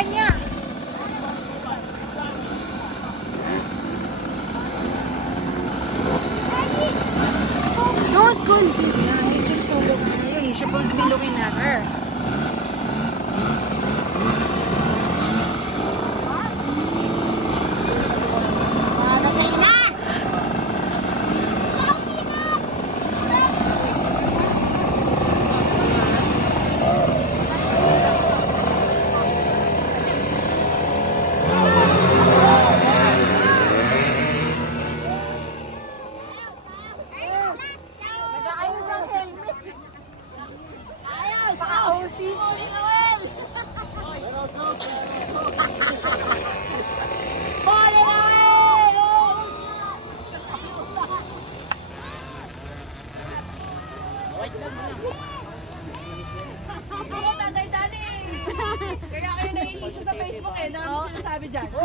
kanya. Don't call Julia. I can follow her. You're supposed to be looking at her. Kaya kayo nai-issue sa Facebook eh. Dami sinasabi dyan. O,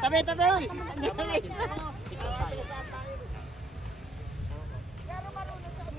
tabi, tabi.